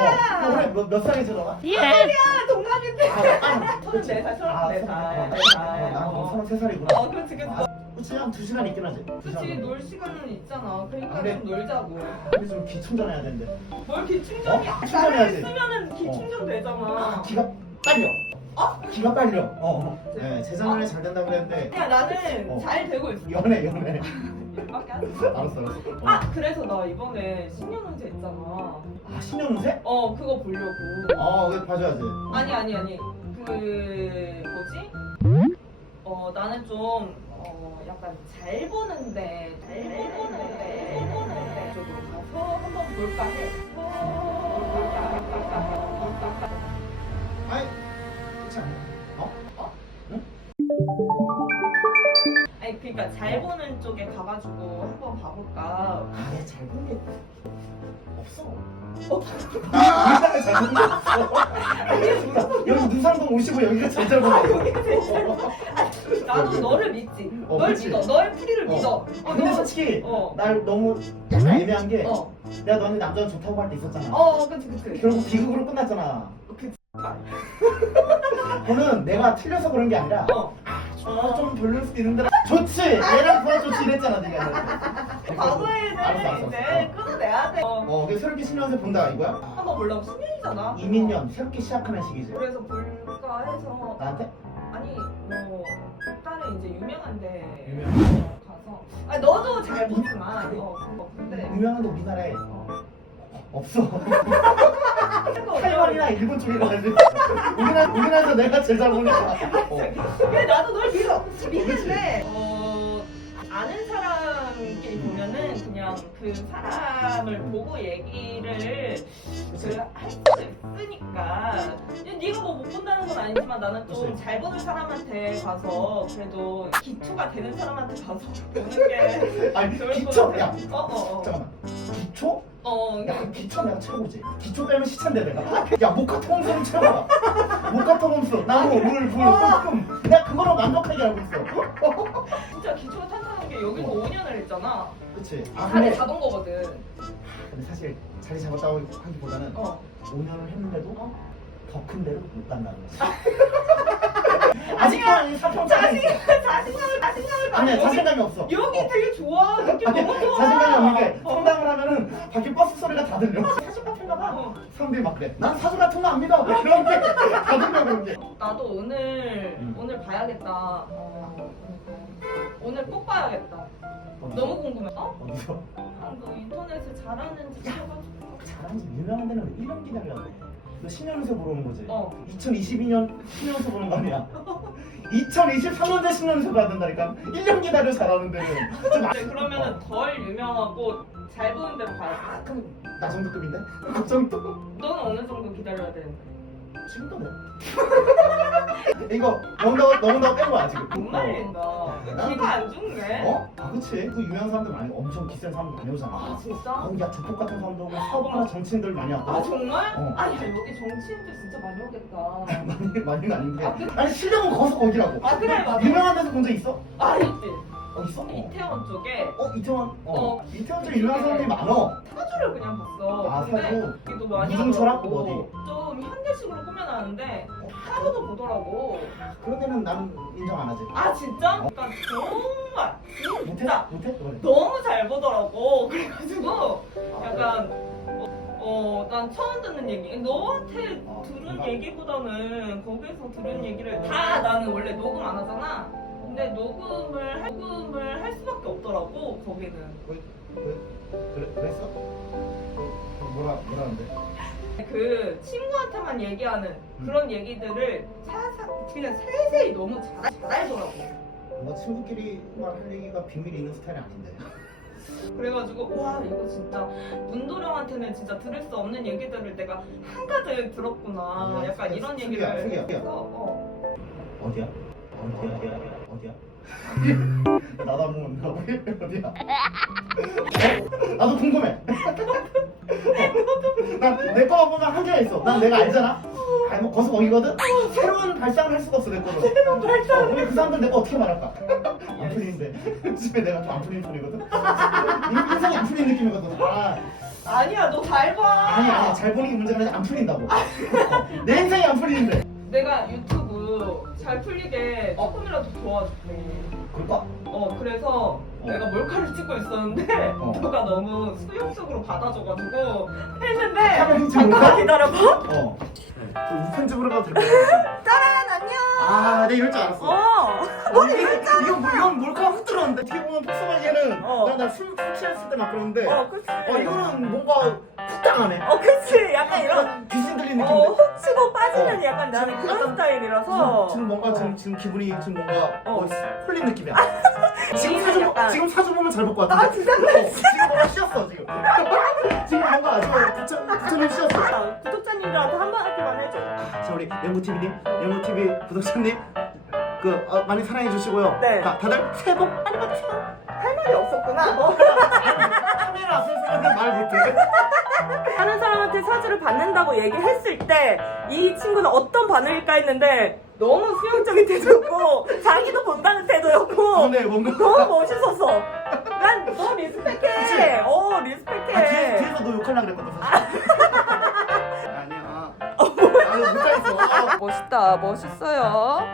어, 몇, 몇 살이지 너가? 아, 동갑인데. 아, 서른 네 살, 서른 네 살. 네 살. 나 어. 서른 세 살이구나. 어, 그렇지, 그렇지. 그치 한두 시간 있긴 하지. 시간 놀 시간은 있잖아. 그러니까 아, 그래. 좀 놀자고. 근데 좀 기충전 해야 되는데. 뭘 기충전이야? 어? 충전해야지. 쓰면은 기충전 되잖아. 기가 빨려. 어? 기가 빨려. 어. 네, 재작년에 잘 된다 그랬는데 야, 나는 어. 잘 되고 있어. 연애 연애. 밖에 안 돼. 알았어 알았어. 어. 아, 그래서 나 이번에 신년운세 있잖아. 아 신년운세? 어, 그거 보려고. 아왜 봐줘야지. 아니, 아니, 아니. 그, 뭐지? 어, 나는 좀, 어, 약간 잘 보는데, 잘 보는데, 잘 보는데, 쪽으로 가서 한번 볼까 해. 볼까, 볼까, 볼까. 아이 그렇지 아니, 그니까 잘 보는 쪽에 가가지고 한번 봐볼까. 아예 잘본게 없어. 어? 우리나라에 잘 보는 게 없어. 여기 눈상동 오시고 여기가 제일 잘 보는 거. 여기가 제일 잘 나도 너를 믿지. 어, 널 그치? 믿어. 너의 풀이를 어. 믿어. 어, 근데 너- 솔직히 어. 날 너무 약간 애매한 게 어, 내가 너네 남자가 좋다고 할 때 있었잖아. 어, 그치, 그치. 결국 비극으로 끝났잖아. 그, 그거는 내가 틀려서 그런 게 아니라 어. 아, 좀 별로일 수도 있는데 좋지 얘랑 좋아 좋지 이랬잖아 네가 알았어, 알았어. 이제 끊어내야 돼. 어. 어, 그 새롭게 신년새 본다 이거야? 한번 보려고 신년이잖아. 이민년 새롭게 시작하는 시기지 그래서 볼까 해서 나한테? 아니 뭐 다른 이제 유명한데 유명한 가서 아 너도 잘 보지만 어 그거 근데 유명한데 우리나라에 어. 없어. 타이완이나 일본 쪽에 가야지 우리나라, 우리나라에서 내가 제일 잘 보니까 어. 그래 나도 널 믿어. 믿는데. 어 아는 사람끼리 보면은 그냥 그 사람을 보고 얘기를 그할 수도 있으니까. 네가 뭐 못 본다는 건 아니지만 나는 좀. 잘 보는 사람한테 가서 그래도 기초가 되는 사람한테 가서 보는 게 아니 좋을 것 기초 같아. 야 어어어. 잠깐만 기초? 어, 야 기초 내가 최고지. 기초 빼면 시찬데 내가. 야 목카통 홈수는 최고다 목카통 홈수 나무 물 불 뿜뿜 내가 그거로 만족하게 알고 있어. 진짜 기초가 탄탄한 게 여기서 5년을 했잖아. 그치. 아 자리 근데, 잡은 거거든. 근데 사실 자리 잡았다고 하기보다는 어. 5년을 했는데도 어? 더큰 데를 못 간다는 거지 아직도 사평차에 자신감, 자신감을, 자신감을 아니야 여기, 자신감이 없어 여기 어. 되게 좋아. 느낌 아니, 너무 좋아. 자신감이 없는 게 어. 상담을 하면은 밖에 버스 소리가 다 들려 사주 같은가 봐 어. 사람들이 막 그래 난 사주 같은 거안 믿어 그런 게 다 들려 그런 게 나도 오늘, 음. 오늘 봐야겠다. 어, 오늘 꼭 봐야겠다. 너무 궁금해. 어? 어디서 아, 너 인터넷에 잘하는지 찾아가지고. 잘하는지 유명한 데는 왜 1년 기다려야 돼? 너 신년운세 보러 오는 거지? 어. 2022년 신년운세 보는 거 아니야? 2023년대 신년운세 봐야 된다니까 1년 기다려 잘하는 데는 좀 근데 그러면은 덜 유명하고 잘 보는 데로 가야 아, 그럼 나 정도급인데? 그 정도? 너는 어느 정도 기다려야 되는데? 지금도 돼 이거 너무 더 너무 더뺀 거야 지금 못 말린다. 나는 기가 안 죽네. 어? 아 그치 그 유명한 사람들 많이 엄청 비싼 사람들 많이 오잖아 아, 진짜? 어, 야 조폭 같은 사람도 오고 사업하는 정치인들 많이 왔고 아, 정말? 어. 아, 야, 여기 정치인들 진짜 많이 오겠다. 많이 많이는 아닌데 아, 그래? 아니 실력은 거기서 거기라고 아, 그래, 맞아. 유명한 데서 본 적 있어? 아, 있지. 어 있어? 어, 이태원 쪽에 어 이태원 어, 어. 이태원 쪽에 유명한 사람들이 많어 사주를 그냥 봤어. 아, 근데 사주? 여기도 많이 무슨 철학? 하더라고. 어디? 좀 현대식으로 꾸며놨는데 하루도 보더라고. 그런 데는 나는 인정 안 하지 아, 진짜? 어. 그러니까 정말 못해? 진짜 못해? 그래 너무 잘 보더라고. 그래가지고 약간 어, 난 처음 듣는 얘기. 너한테 어, 들은 얘기보다는 거기서 들은 얘기를 다 나는 원래 녹음 안 하잖아. 근데 녹음을 할, 녹음을 할 수밖에 없더라고 거기는. 그, 그, 그래, 그랬어? 그, 뭐라 뭐라는데? 그 친구한테만 얘기하는 음. 그런 얘기들을 사사 그냥 세세히 너무 잘, 잘 알더라고. 뭐 친구끼리 말할 얘기가 비밀이 있는 스타일이 아닌데 그래가지고 와 이거 진짜 문도령한테는 진짜 들을 수 없는 얘기들을 내가 한가득 들었구나. 음, 약간 특이야, 이런 특이야, 얘기를 특이야. 했어. 어. 어디야? 어디야? 어디야? 어디야? 나도 한번 온다고 어디야? 어? 나도 궁금해. 난내 거만 보면 한계가 있어. 난 내가 알잖아. 아니 뭐 거기서 거기거든. 새로운 발상을 할 수가 없어 내 거는. 새로운 발상. 어, 근데 그 사람들 내가 어떻게 말할까? 안 풀리는데 집에 내가 좀 안 풀리는 소리거든. 인- 인상이 안 풀리는 느낌이거든. 아, 아니야 너 잘 봐. 아니 아니 잘 보는 게 문제가 아니라 안 풀린다고 내 인생이 안 풀리는데 내가 유튜브 잘 풀리게 조금이라도 도와줄게. 그럴까? 어 그래서 내가 몰카를 찍고 있었는데 어. 너가 너무 수용 속으로 받아줘가지고 했는데 인지 잠깐 몰라? 기다려봐. 어 우편집으로 가도 같아 짠 안녕. 아 내가 이럴 줄 알았어 어. 이게 이거 뭐 이건 몰카 훅 들어왔는데 어떻게 보면 폭소하기에는 어. 나나술 취했을 때 막 그러는데 어, 어 그치. 이거는 뭔가 훅 당하네 어 그치. 약간 이런. 귀신 들린 어, 느낌인데 훅 치고 빠지는 어. 약간 나는 지금 그런 약간 스타일이라서. 지금, 지금 뭔가 지금, 지금 기분이 지금 뭔가 어. 어. 홀린 느낌이야 지금 사주 약간- 지금 사주 보면 잘 볼 것 같은데 아, 진짜? 어, 지금 뭔가 쉬었어 지금 지금 뭔가 아주 부처 부처님 쉬었어 아, 구독자님들한테 한마디만 해줘. 자 우리 네모TV님 네모TV 구독자님 그 어, 많이 사랑해 주시고요 네. 자, 다들 새해 복 많이 받으세요 할 말이 없었구나. 어. 카메라 앞에서는 말 못해 다른 사람한테 사주를 받는다고 얘기했을 때 이 친구는 어떤 반응일까 했는데 너무 수용적인 태도였고 자기도 본다는 태도였고 근데 뭔가 너무 멋있었어. 난너 리스펙해. 어 아, 뒤에, 리스펙해. 뒤에서 너 욕하려고 그랬거든 사실 아니야 아 못하겠어 아. 멋있다. 멋있어요.